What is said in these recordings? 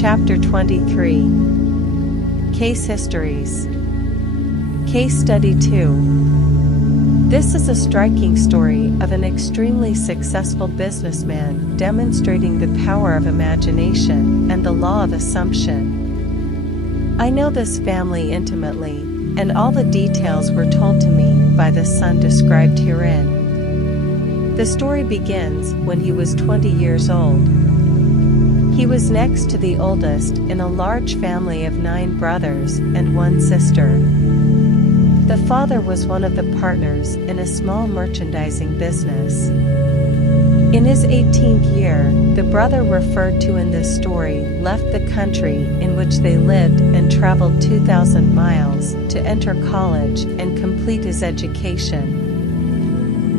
Chapter 23. Case Histories. Case Study 2. This is a striking story of an extremely successful businessman demonstrating the power of imagination and the law of assumption. I know this family intimately, and all the details were told to me by the son described herein. The story begins when he was 20 years old. He was next to the oldest in a large family of 9 brothers and 1 sister. The father was one of the partners in a small merchandising business. In his 18th year, the brother referred to in this story left the country in which they lived and traveled 2,000 miles to enter college and complete his education.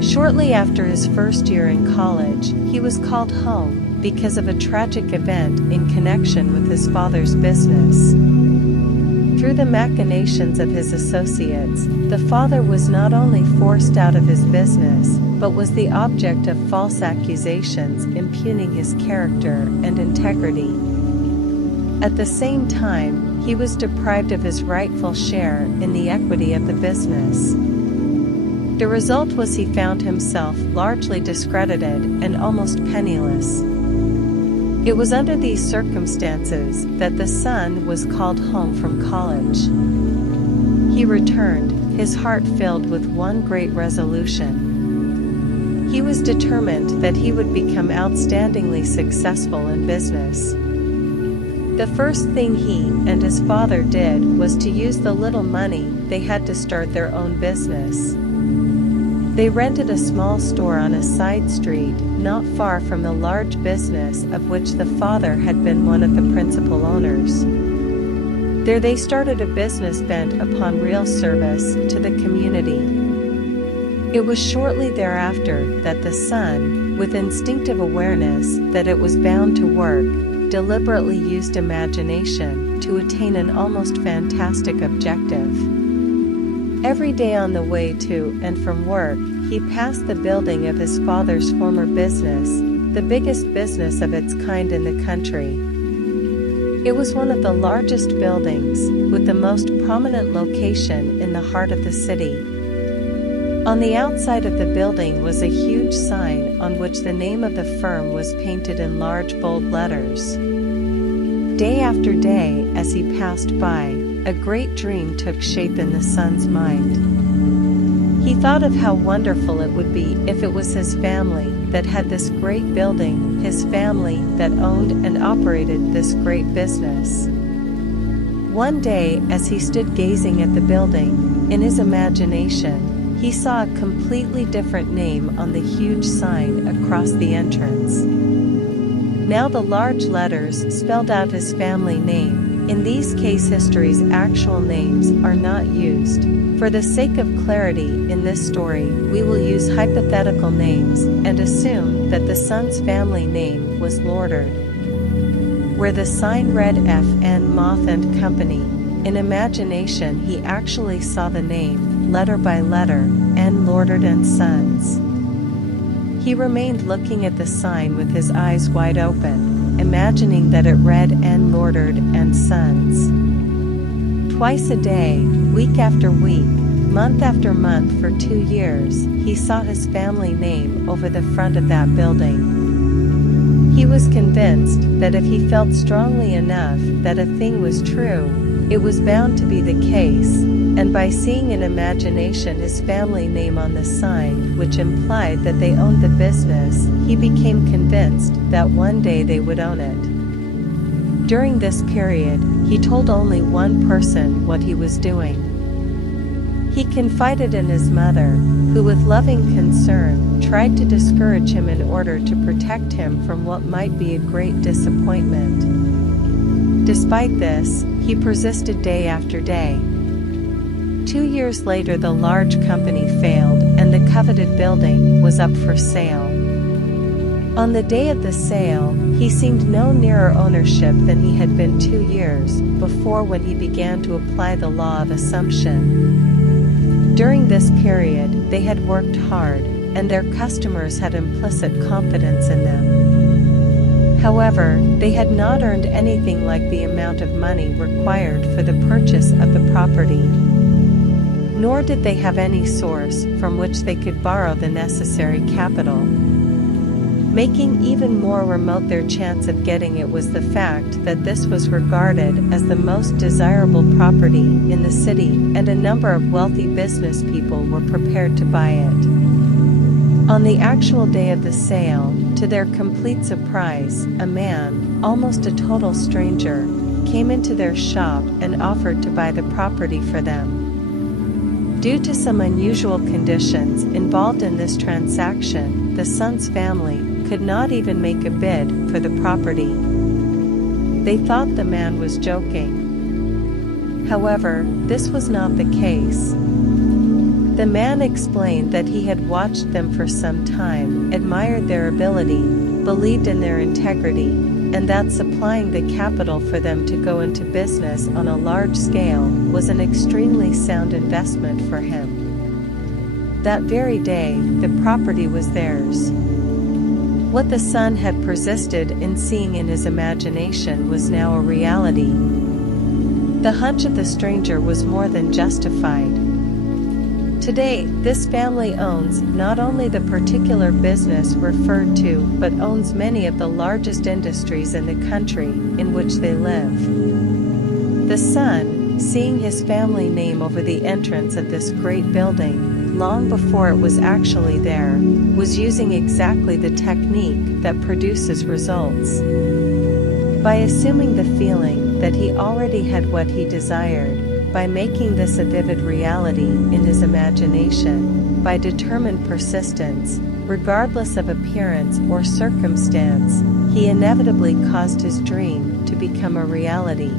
Shortly after his first year in college, he was called home because of a tragic event in connection with his father's business. Through the machinations of his associates, the father was not only forced out of his business, but was the object of false accusations impugning his character and integrity. At the same time, he was deprived of his rightful share in the equity of the business. The result was he found himself largely discredited and almost penniless. It was under these circumstances that the son was called home from college. He returned, his heart filled with one great resolution. He was determined that he would become outstandingly successful in business. The first thing he and his father did was to use the little money they had to start their own business. They rented a small store on a side street, not far from the large business of which the father had been one of the principal owners. There they started a business bent upon real service to the community. It was shortly thereafter that the son, with instinctive awareness that it was bound to work, deliberately used imagination to attain an almost fantastic objective. Every day on the way to and from work, he passed the building of his father's former business, the biggest business of its kind in the country. It was one of the largest buildings, with the most prominent location in the heart of the city. On the outside of the building was a huge sign on which the name of the firm was painted in large bold letters. Day after day, as he passed by, a great dream took shape in the son's mind. He thought of how wonderful it would be if it was his family that had this great building, his family that owned and operated this great business. One day, as he stood gazing at the building, in his imagination, he saw a completely different name on the huge sign across the entrance. Now the large letters spelled out his family name. In these case histories, actual names are not used. For the sake of clarity in this story, we will use hypothetical names and assume that the son's family name was Goddard. Where the sign read F.N. Moth and Company, in imagination he actually saw the name, letter by letter, N. Goddard and Sons. He remained looking at the sign with his eyes wide open, imagining that it read N. Goddard and Sons. Twice a day, week after week, month after month for 2 years, he saw his family name over the front of that building. He was convinced that if he felt strongly enough that a thing was true, it was bound to be the case, and by seeing in imagination his family name on the sign, which implied that they owned the business, he became convinced that one day they would own it. During this period, he told only one person what he was doing. He confided in his mother, who with loving concern tried to discourage him in order to protect him from what might be a great disappointment. Despite this, he persisted day after day. 2 years later, the large company failed and the coveted building was up for sale. On the day of the sale, he seemed no nearer ownership than he had been 2 years before when he began to apply the law of assumption. During this period, they had worked hard, and their customers had implicit confidence in them. However, they had not earned anything like the amount of money required for the purchase of the property. Nor did they have any source from which they could borrow the necessary capital. Making even more remote their chance of getting it was the fact that this was regarded as the most desirable property in the city, and a number of wealthy business people were prepared to buy it. On the actual day of the sale, to their complete surprise, a man, almost a total stranger, came into their shop and offered to buy the property for them. Due to some unusual conditions involved in this transaction, the son's family could not even make a bid for the property. They thought the man was joking. However, this was not the case. The man explained that he had watched them for some time, admired their ability, believed in their integrity, and that supplying the capital for them to go into business on a large scale was an extremely sound investment for him. That very day, the property was theirs. What the son had persisted in seeing in his imagination was now a reality. The hunch of the stranger was more than justified. Today, this family owns not only the particular business referred to, but owns many of the largest industries in the country in which they live. The son, seeing his family name over the entrance of this great building, long before it was actually there, was using exactly the technique that produces results. By assuming the feeling that he already had what he desired, by making this a vivid reality in his imagination, by determined persistence, regardless of appearance or circumstance, he inevitably caused his dream to become a reality.